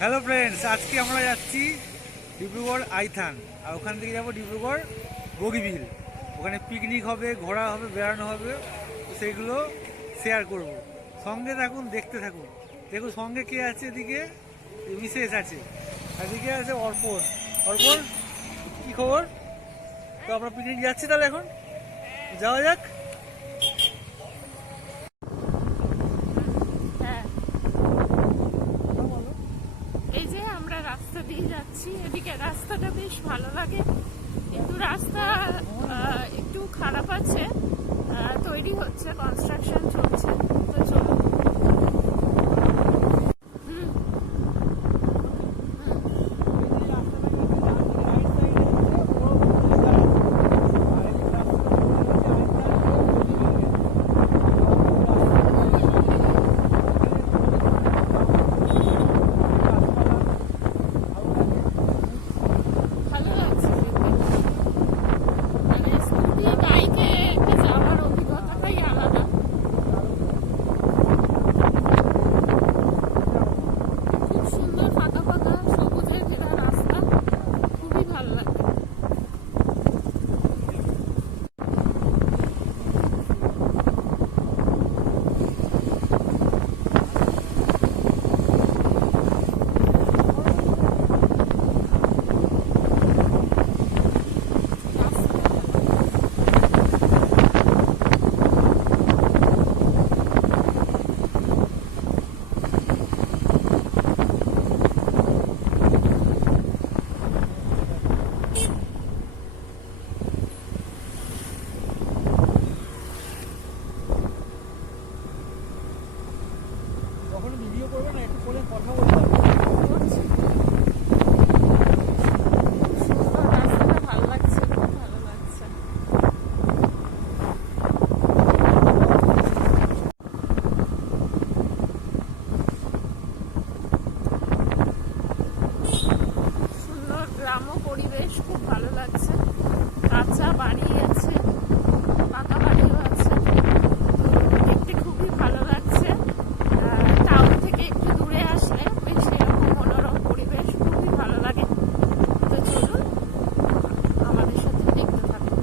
Hello friends, আজকে আমরা যাচ্ছি ডিব্রুগড় আইথান, আর ওখান থেকে যাবো ডিব্রুগড় বগিবিল। ওখানে পিকনিক হবে, ঘোরা হবে, বেড়ানো হবে, তো সেইগুলো শেয়ার করব। সঙ্গে থাকুন, দেখতে থাকুন। দেখুন সঙ্গে কে আছে, এদিকে মিসেস আছে, আর এদিকে আছে অর্পণ। অর্পণ, কী খবর? তো আমরা পিকনিক যাচ্ছি, তাহলে এখন যাওয়া যাক। হ্যাঁ, এই যে আমরা রাস্তা দিয়ে যাচ্ছি, এদিকে রাস্তাটা বেশ ভালো লাগে, কিন্তু রাস্তা একটু খারাপ আছে, তৈরি হচ্ছে, কনস্ট্রাকশন চলছে। তো চলো। ভালো লাগছে যেতে, মানে স্কুটি বাইকে একটা যাওয়ার অভিজ্ঞতাটাই আলাদা। খুব সুন্দর ফাঁকা ফাঁকা সবুজে ঘেরা রাস্তা, খুবই ভালো লাগে। যখন ভিডিও করবে না, একটু ফোনে কথা বলতে হবে। করছি। সুন্দর রাস্তাটা ভালো লাগছে, খুব ভালো লাগছে। সুন্দর গ্রাম্য পরিবেশ, খুব ভালো লাগছে। কাঁচা বাড়ি আছে, পাকা বাড়িও আছে, তো দেখতে খুবই ভালো লাগছে। টাউন থেকে একটু দূরে আসলে বেশ এরকম মনোরম পরিবেশ খুবই ভালো লাগে। তো চলুন, আমাদের সাথে দেখতে থাকুন।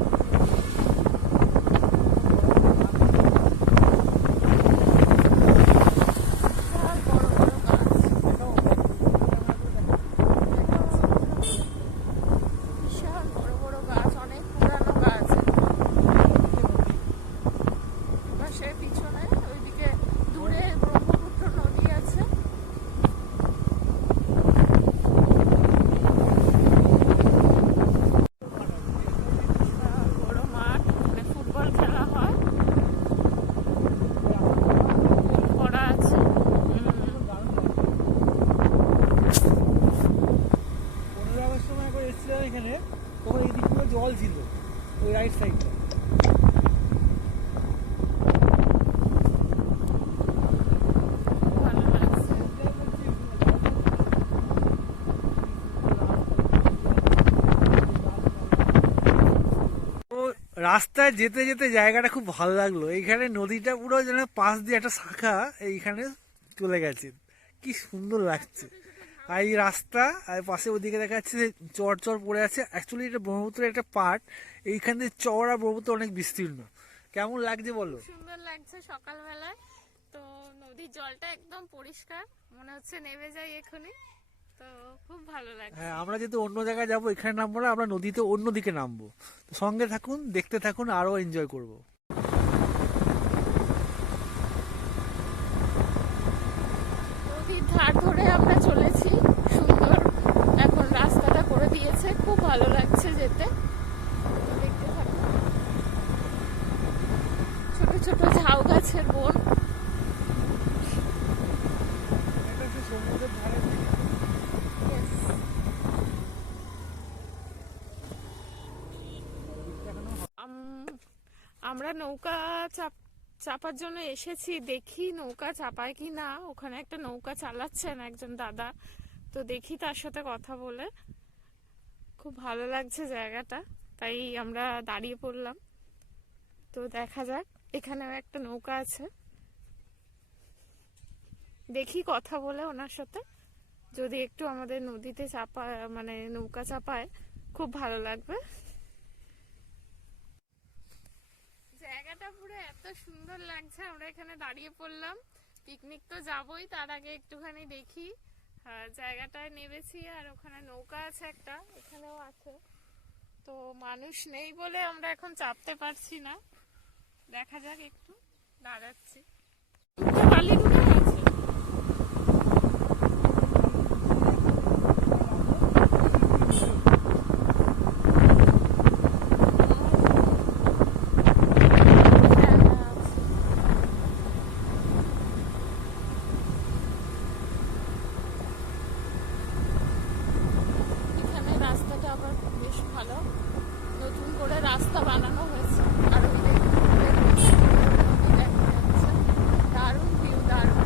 বিশাল বড় বড় গাছ, বিশাল বড় বড় গাছ, অনেক পুরানো গাছ। পাশে পিছনে ওইদিকে দূরে ব্রহ্মপুত্র নদী আছে। বিশাল বড় মাঠ, মানে ফুটবল খেলা হয়, গোল করা আছে। 15 আগস্ট সময় একবার এসেছিলাম এখানে, তখন এই দিকগুলো জল ছিল, ওই রাইট সাইডটা। ভালো লাগছে। তো রাস্তায় যেতে যেতে জায়গাটা খুব ভালো লাগলো। এইখানে নদীটা পুরো যেন পাশ দিয়ে একটা শাখা এইখানে চলে গেছে, কি সুন্দর লাগছে। আর এই রাস্তা, আর পাশে ওদিকে দেখা যাচ্ছে যে চর চর পড়ে আছে। অ্যাকচুয়ালি এটা ব্রহ্মপুত্রের একটা পার্ট। এইখানে চর আর ব্রহ্মপুত্র অনেক বিস্তীর্ণ। কেমন লাগছে বলো? সুন্দর লাগছে সকালবেলায়, তো নদীর জলটা একদম পরিষ্কার, মনে হচ্ছে নেমে যাই এখনই, তো খুব ভালো হ্যাঁ, লাগছে। আমরা যেহেতু অন্য জায়গায় যাবো, এখানে নামবো না, আমরা নদীতে অন্য দিকে নামবো। তো সঙ্গে থাকুন, দেখতে থাকুন, আরো এনজয় করবো। নদীর ধার ধরে আমরা চলেছি, সুন্দর এখন রাস্তাটা করে দিয়েছে, খুব ভালো লাগছে যেতে। তো দেখতে থাকুন, ছোট ছোট ঝাউ গাছের বন। এটা হচ্ছে সমুদ্রের ধারে থেকে। Yes. আমরা নৌকা চাপার জন্য এসেছি, দেখি নৌকা চাপায় কি না। ওখানে একটা নৌকা চালাচ্ছেন একজন দাদা, তো দেখি তার সাথে কথা বলে। খুব ভালো লাগছে জায়গাটা, তাই আমরা দাঁড়িয়ে পড়লাম। তো দেখা যাক, এখানেও একটা নৌকা আছে, দেখি কথা বলে ওনার সাথে যদি একটু আমাদের নদীতে চাপা মানে নৌকা চাপায় খুব ভালো লাগবে। জায়গাটা পুরো এত সুন্দর লাগছে, আমরা এখানে দাঁড়িয়ে পড়লাম। পিকনিক তো যাবোই, তার আগে একটুখানি দেখি। জায়গাটায় নেমেছি আর ওখানে নৌকা আছে একটা, এখানেও আছে। তো মানুষ নেই বলে আমরা এখন চাপতে পারছি না, দেখা যাক, একটু দাঁড়াচ্ছি। বালি ঢুকে গেছে। এখানে রাস্তাটা আবার বেশ ভালো, নতুন করে রাস্তা বানানো হয়েছে। আর ওই দেখা যাচ্ছে, দারুণ ভিউ, দারুণ।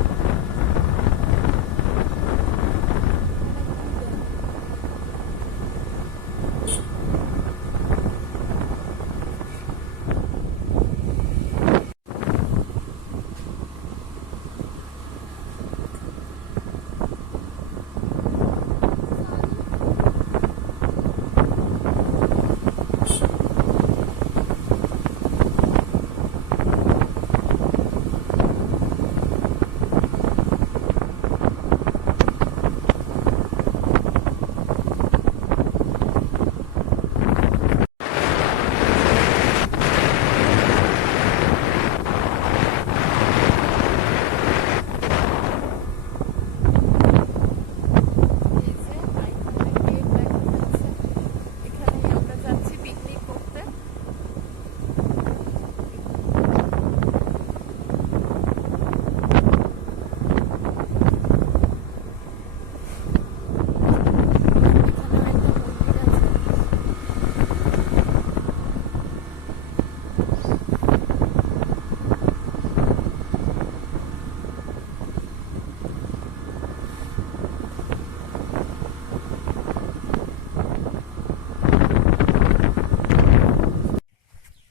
এই যে আইকনের গেট দেখা যাচ্ছে, এখানেই আমরা যাচ্ছি পিকনিক করতে। এখানেও একটা মন্দির আছে।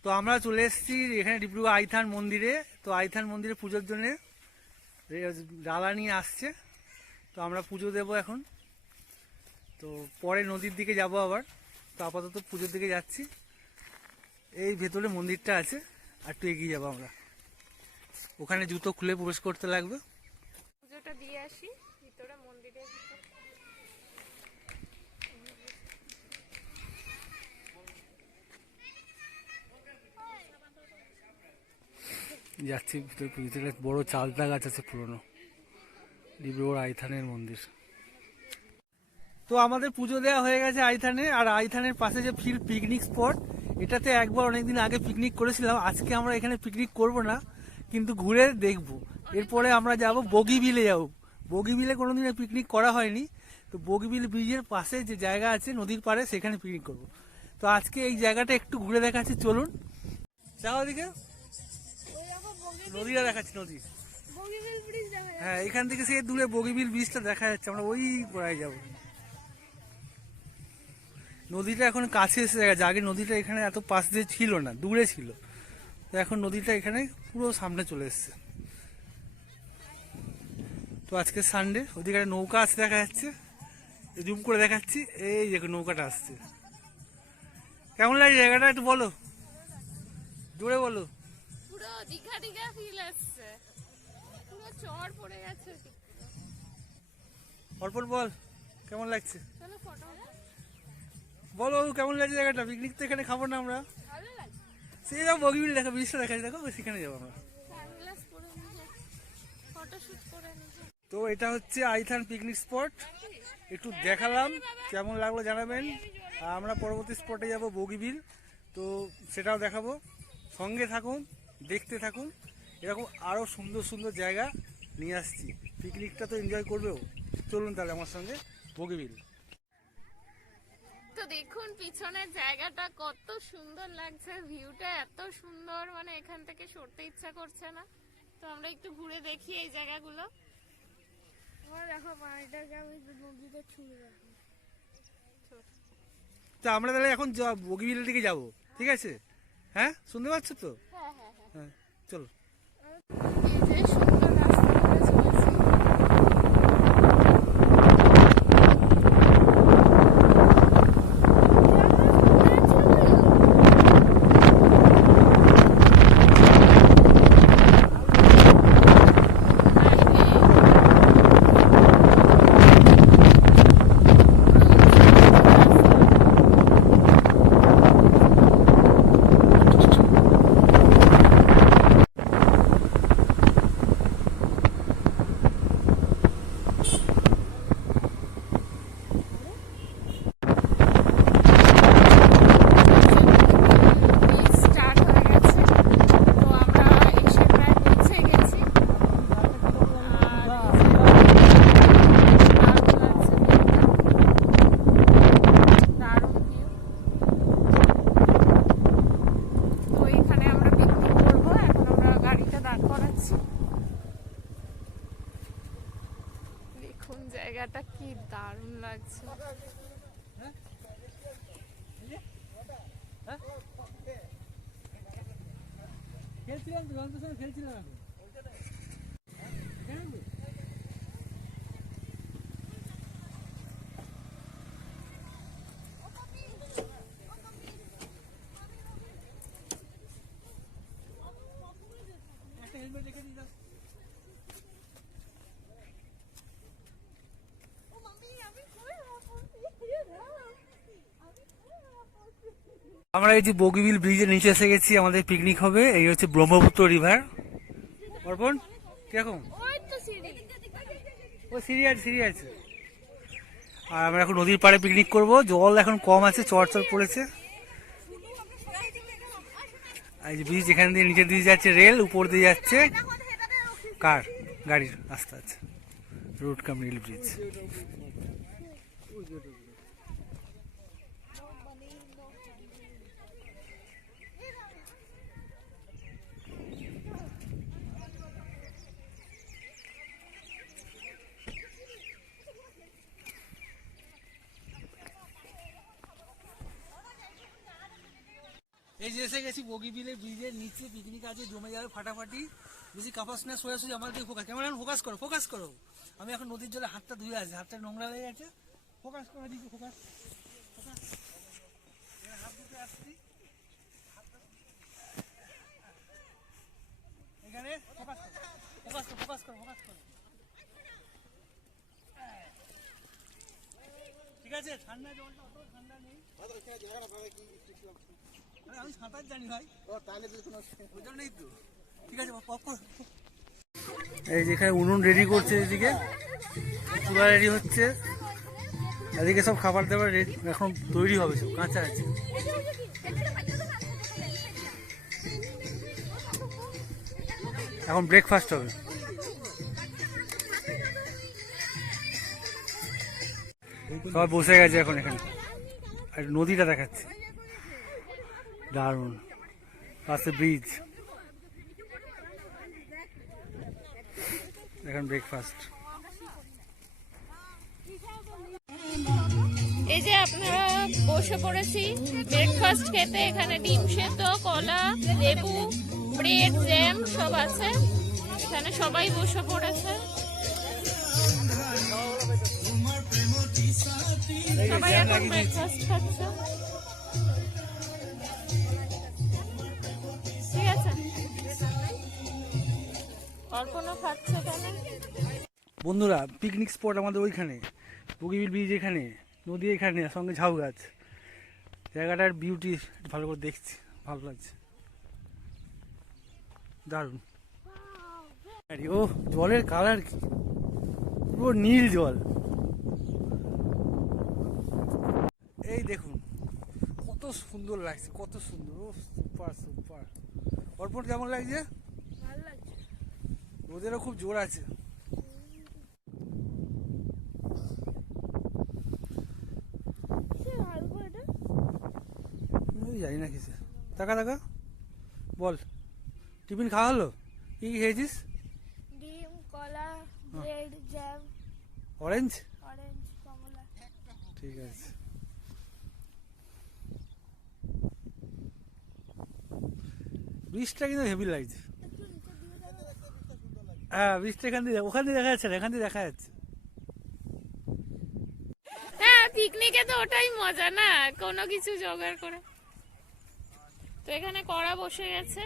তো আমরা চলে এসেছি এখানে ডিব্রুগড় আইথান মন্দিরে। তো আইথান মন্দিরে পুজোর জন্য ডালা নিয়ে আসছে, তো আমরা পুজো দেব এখন। তো পরে নদীর দিকে যাব আবার, তো আপাতত পুজোর দিকে যাচ্ছি। এই ভেতরে মন্দিরটা আছে, আর একটু এগিয়ে যাবো আমরা, ওখানে জুতো খুলে প্রবেশ করতে লাগবে। পুজোটা দিয়ে আসি ভিতরে, মন্দিরের ভিতরে। যাচ্ছি ভিতরে, পুজোতে বড় চালতা গাছ আছে পুরনো, ডিব্রুগড় আইথানের মন্দির। তো আমাদের পুজো দেওয়া হয়ে গেছে আইথানে, আর আইথানের পাশে যে ফিল্ড পিকনিক স্পট, এটাতে একবার অনেকদিন আগে পিকনিক করেছিলাম। আজকে আমরা এখানে পিকনিক করব না, কিন্তু ঘুরে দেখব। এরপরে আমরা যাব বগিবিলে যাব। বগিবিলে কোনোদিন পিকনিক করা হয়নি, তো বগিবিল ব্রিজের পাশে যে জায়গা আছে নদীর পাড়ে, সেখানে পিকনিক করব। তো আজকে এই জায়গাটা একটু ঘুরে দেখাচ্ছি, চলুন। যাও ওদিকে, নদীটা দেখাচ্ছি, নদী। হ্যাঁ, এখান থেকে সে দূরে বগিবিল ব্রিজটা দেখা যাচ্ছে, আমরা ওই গোড়ায় যাব। নদীটা এখন কাছে এসে গেছে, আগে নদীটা এখানে এত পাশ দিয়ে ছিল না, দূরে ছিল। তো এখন নদীটা এখানে পুরো সামনে চলে এসছে। তো আজকে সানডে, ওদিকে একটা নৌকা আছে দেখা যাচ্ছে, জুম করে দেখাচ্ছি, এই দেখো নৌকাটা আসছে। কেমন লাগে জায়গাটা, একটু বলো, জোরে বলো। পুরো দীঘা দীঘা ফিল আসছে, পুরো চড় পড়ে গেছে। অর্পণ বল, কেমন লাগছে? চলো ফটো। বলো কেমন লাগছে জায়গাটা? পিকনিক তো এখানে খাবো না আমরা, ভালো লাগছে। সেই যাবো বগিবিল দেখা, ব্রিজটা দেখা দেখো, সেখানে যাবো আমরা। সানগ্লাস পরে নিয়ে ফটো শুট করে নিয়ে। তো এটা হচ্ছে আইথান পিকনিক স্পট, একটু দেখালাম, কেমন লাগলো জানাবেন। আর আমরা পরবর্তী স্পটে যাব বগিবিল, তো সেটাও দেখাবো। সঙ্গে থাকুন, দেখতে থাকুন, এরকম আরও সুন্দর সুন্দর জায়গা নিয়ে আসছি। পিকনিকটা তো এনজয় করবেও, চলুন তাহলে আমার সঙ্গে বগিবিল। তো দেখুন পিছনের জায়গাটা কত সুন্দর লাগছে, ভিউটা এত সুন্দর, মানে এখান থেকে সরতে ইচ্ছা করছে না। তো আমরা একটু ঘুরে দেখি এই জায়গাগুলো। দেখো পানিটাকে আমি নদীতে ছুঁড়ে রাখি। তো আমরা তাহলে এখন বগিবিলের দিকে যাব, ঠিক আছে? হ্যাঁ, শুনতে পাচ্ছ তো? হ্যাঁ হ্যাঁ হ্যাঁ। হ্যাঁ, চলো। এই যে সুন্দর রাস্তা করে চলেছি। জায়গাটা কি দারুণ লাগছে। খেলছিলাম তো, জলের সঙ্গে খেলছিলাম এখন। একটা হেলমেট রেখে দিই দাও। আমরা এই যে বগিবিল ব্রিজের নিচে এসে গেছি, আমাদের পিকনিক হবে। এই হচ্ছে ব্রহ্মপুত্র রিভার। অর্পণ কিরকম? ও সিঁড়ি আছে। আর আমরা এখন নদীর পাড়ে পিকনিক করব। জল এখন কম আছে, চর পড়েছে। এই যে ব্রিজ, এখান দিয়ে নিচে দিয়ে যাচ্ছে রেল, উপর দিয়ে যাচ্ছে গাড়ির রাস্তা আছে। রোড কাম রেল ব্রিজ। এই যে এসে গেছি বগিবিলের ব্রিজের নিচে, পিকনিক আছে, জমে যাবে ফাটাফাটি। বেশি কাপাস না, সোজাসুজি আমার দিকে ফোকাস। ক্যামেরা ফোকাস করো। আমি এখন নদীর জলে হাতটা ধুয়ে আছি, হাতটা নোংরা হয়ে গেছে। ফোকাস করো দিকে, ফোকাস। হাত ধুতে আসছি এখানে। ফোকাস করো। ঠিক আছে, ঠান্ডা জলটা অত ঠান্ডা নেই। আমি সাঁতার জানি ভাই, ওই জন্যই তো। ঠিক আছে, এই যেখানে উনুন রেডি করছে, এদিকে পুরা রেডি হচ্ছে, এদিকে সব খাবার দাবার এখন তৈরি হবে, সব কাঁচা আছে। এখন ব্রেকফাস্ট হবে। সবাই বসে গেছে এখন এখানে, আর নদীটা দেখাচ্ছে দারুণ, পাশে ব্রিজ। এখন ব্রেকফাস্ট। এই যে আপনারা বসে পড়েছি ব্রেকফাস্ট খেতে। এখানে ডিম সেদ্ধ, কলা, লেবু, ব্রেড, জ্যাম সব আছে। এখানে সবাই বসে পড়েছে, সবাই এখন ব্রেকফাস্ট খাচ্ছে। ঠিক আছে, অল্পনা খাচ্ছে এখানে। বন্ধুরা, পিকনিক স্পট আমাদের ওইখানে, বগিবিল ব্রিজ এখানে, নদী এখানে, সঙ্গে ঝাউ গাছ। জায়গাটার বিউটি ভালো করে দেখছি, ভালো লাগছে, দারুণ। ও জলের কালার কি, পুরো নীল জল। এই দেখুন কত সুন্দর লাগছে, কত সুন্দর। ও সুপার। অর্পণ কেমন লাগছে? ভালো লাগছে। রোদেরও খুব জোর আছে। জানি না কিসে। টাকা বল, টিফিন খাওয়া হলো? কি খেয়েছিস? ডিম, কলা, ব্রেড, জ্যাম, অরেঞ্জ, কমলা। ঠিক আছে। ব্রিজটা কিন্তু হেভি লাগছে। হ্যাঁ, ব্রিজটা ওখান দিয়ে দেখা যাচ্ছে না, এখান দিয়ে দেখা যাচ্ছে। হ্যাঁ, পিকনিকে তো ওটাই মজা না, কোনো কিছু জোগাড় করে। তো এখানে কড়া বসে গেছে,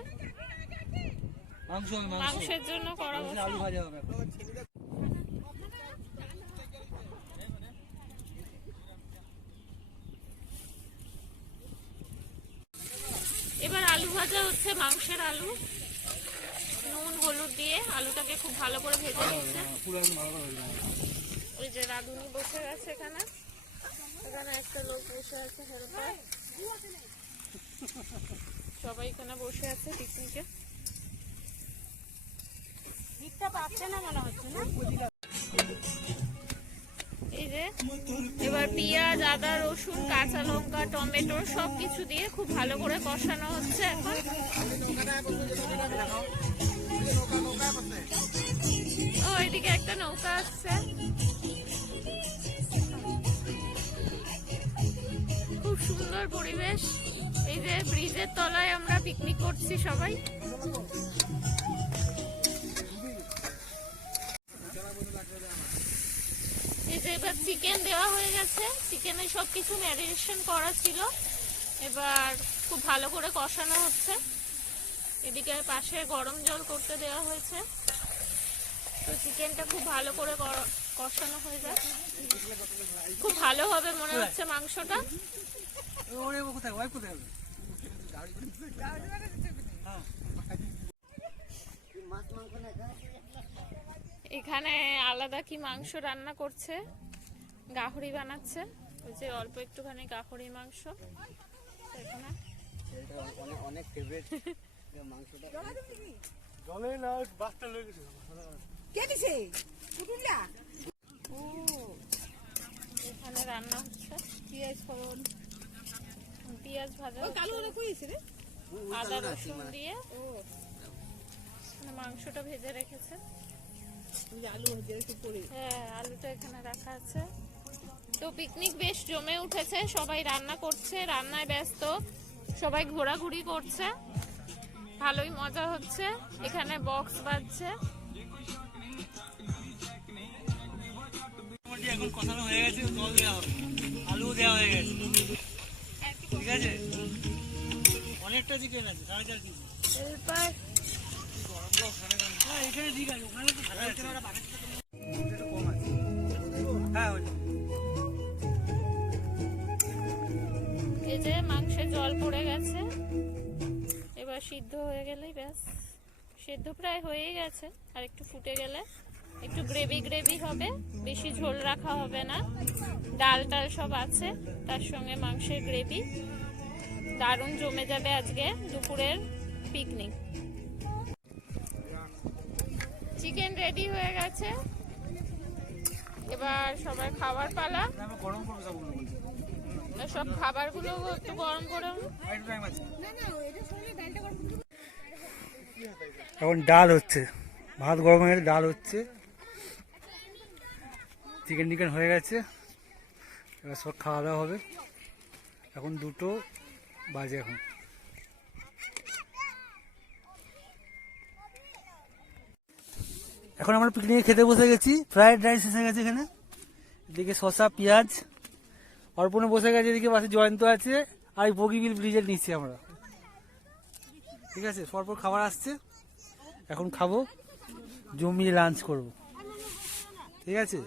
মাংসের জন্য কড়া বসে। আলু ভাজা হবে। এবার আলু ভাজা হচ্ছে, মাংসের আলু, নুন হলুদ দিয়ে আলুটাকে খুব ভালো করে ভেজে নিচ্ছে। ওই যে রাঁধুনি বসে গেছে এখানে, একটা লোক বসে আছে হেল্পার। সবাই এখানে বসে আছে পিকনিকে। এই যে এবার পেঁয়াজ, আদা, রসুন, কাঁচা লঙ্কা, টমেটো সবকিছু দিয়ে খুব ভালো করে কষানো হচ্ছে এখন। ও এদিকে একটা নৌকা আসছে। সুন্দর পরিবেশ। এই যে ব্রিজের তলায় আমরা পিকনিক করছি সবাই। এই যে এবার চিকেন দেওয়া হয়ে গেছে, চিকেনে সবকিছু ম্যারিনেশন করা ছিল, এবার খুব ভালো করে কষানো হচ্ছে। এদিকে পাশে গরম জল করতে দেওয়া হয়েছে, তো চিকেনটা খুব ভালো করে কষানো হয়ে যায়, খুব ভালো হবে মনে হচ্ছে মাংসটা। এখানে আলাদা কি মাংস রান্না করছে, গাহরি বানাচ্ছে, ওই যে অল্প একটুখানি গাহরি মাংস এখানে। অনেক ফেভারিট মাংসটা জলে না বাসটা লয়ে গেছে কে দিছে পুটুলিয়া ও এখানে রান্না হচ্ছে, পিয়াজ ফোড়ন পেঁয়াজ ভাজা ও কালো ওরা কইছে রে আদা রসুন দিয়ে মাংসটা ভেজে রেখেছে। আলু ভেজে একটু পরে হ্যাঁ, আলুটা এখানে রাখা আছে। তো পিকনিক বেশ জমে উঠেছে, সবাই রান্না করছে, রান্নায় ব্যস্ত, সবাই ঘোরাঘুরি করছে, ভালোই মজা হচ্ছে। এখানে বক্স বাজছে। এখন কষানো হয়ে গেছে, জল দেওয়া হবে, আলু দেওয়া হয়ে গেছে, ঠিক আছে। অনেকটা চিকেন আছে, 4.5 কেজি। এরপর হ্যাঁ এখানে ঠিক আছে, ওখানে তো ভালো আছে, একটু কম আছে। হ্যাঁ এই যে মাংসে জল পড়ে গেছে, এবার সিদ্ধ হয়ে গেলেই ব্যাস। সিদ্ধ প্রায় হয়েই গেছে, আর একটু ফুটে গেলে একটু গ্রেভি গ্রেভি হবে, বেশি ঝোল রাখা হবে না। ডাল টাল সব আছে, তার সঙ্গে মাংসের গ্রেভি, দারুণ জমে যাবে আজকে দুপুরের পিকনিক। চিকেন রেডি হয়ে গেছে, এবার সবাই খাবার পালা। আমি গরম করবো সব সব খাবারগুলো একটু গরম করে। একটু টাইম আছে। না না এটা সঙ্গে ডালটা গরম করে এখন ডাল হচ্ছে, ভাত গরম হয়ে গেছে, ডাল হচ্ছে, চিকেন টিকেন হয়ে গেছে, এবার সব খাওয়া দাওয়া হবে। এখন 2টো বাজে। এখন আমরা পিকনিকে খেতে বসে গেছি, ফ্রাইড রাইস এসে গেছে এখানে, এদিকে শসা পেঁয়াজ, অর্পণে বসে গেছে, এদিকে পাশে জয়ন্ত আছে, আর এই বগিবিল ব্রিজের নিচ্ছি আমরা, ঠিক আছে। পরপর খাবার আসছে, এখন খাবো, জমিয়ে লাঞ্চ করব, ঠিক আছে।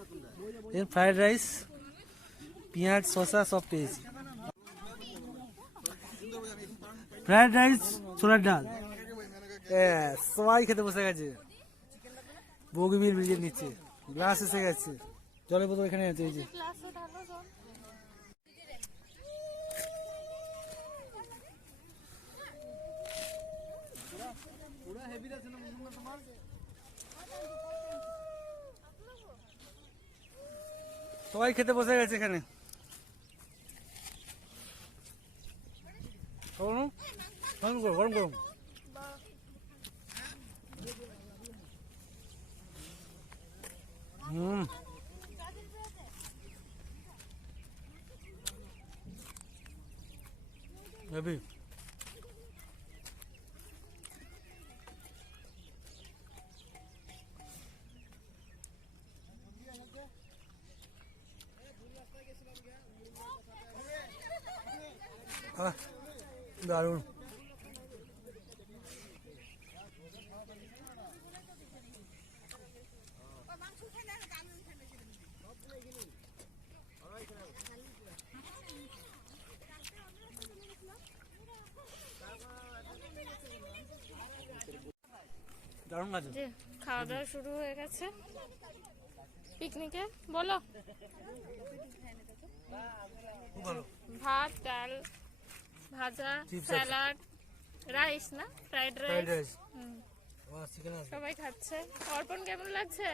ফ্রাইড রাইস, পেঁয়াজ শসা সব পেয়েছি। ফ্রাইড রাইস, ছোলার ডাল, সবাই খেতে বসে গেছে বগিবিল ব্রিজের নিচে। গ্লাস এসে গেছে, জলের বোতল এখানে আছে, এই যে। সবাই খেতে বসে গেছে এখানে। গরম গরম গরম। হেভি। দারুণ। দারুণ আছে। যে খাওয়া দাওয়া শুরু হয়ে গেছে পিকনিকে। বলো। ভাত, ডাল, ভাজা, স্যালাড, রাইস না ফ্রাইড রাইস। সবাই খাচ্ছে। অর্পণ কেমন লাগছে?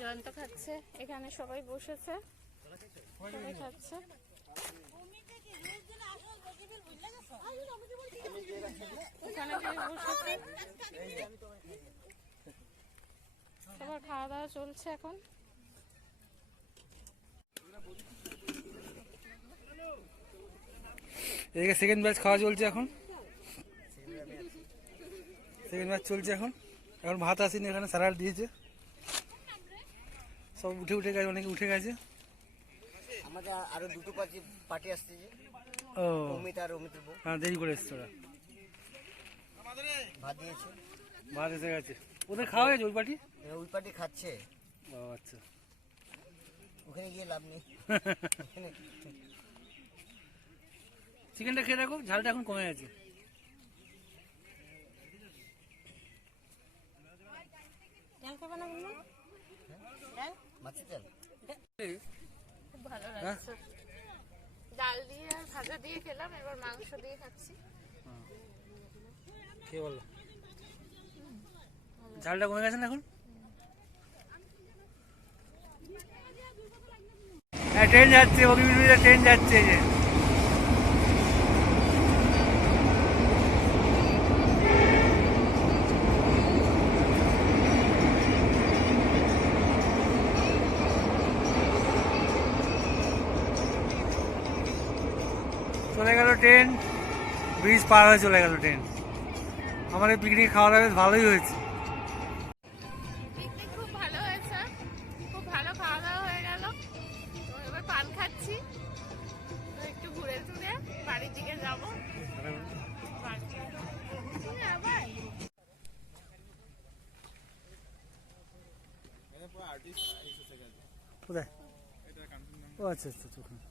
জয়ন্ত খাচ্ছে, এখানে সবাই বসেছে, সবাই খাচ্ছে। এখানে বসেছে, সবার খাওয়া দাওয়া চলছে এখন। এদিকে সেকেন্ড ব্যাচ খাওয়া চলছে এখন, সেকেন্ড ব্যাচ চলছে এখন। এখন ভাত আসেনি, এখানে স্যালাড দিয়েছে, সব উঠে উঠে গেছে, অনেকে উঠে গেছে। আমাদের আরো দুটো পার্টি আসতেছে, ও অমিত আর অমিতের বউ। হ্যাঁ, দেরি করে এসছে ওরা, ভাত দিয়েছে, ভাত এসে গেছে। ওদের খাওয়া গেছে ওই পার্টি? ওই পার্টি খাচ্ছে, ও আচ্ছা। ওখানে গিয়ে লাভ নেই। চিকেনটা খেয়ে দেখো, ঝালটা এখন কমে গেছে। মাছের তেল খুব ভালো লাগছে। ডাল দিয়ে আর ভাজা দিয়ে খেলাম, এবার মাংস দিয়ে খাচ্ছি। কে বললো? ঝালটা কমে গেছে না এখন? হ্যাঁ, ট্রেন যাচ্ছে, বগিবিল ট্রেন যাচ্ছে। এই যে চলে গেল ট্রেন, ব্রিজ পার হয়ে চলে গেল ট্রেন। আমাদের পিকনিক খাওয়া দাওয়া বেশ ভালোই হয়েছে। পিকনিক খুব ভালো হয়েছে, খুব ভালো খাওয়া দাওয়া হয়ে গেল। তো এবার পান খাচ্ছি, তো একটু ঘুরে টুরে বাড়ির দিকে যাবো। পান খেয়ে- তুমি আবার? কোথায়? ও আচ্ছা আচ্ছা, ওখানে।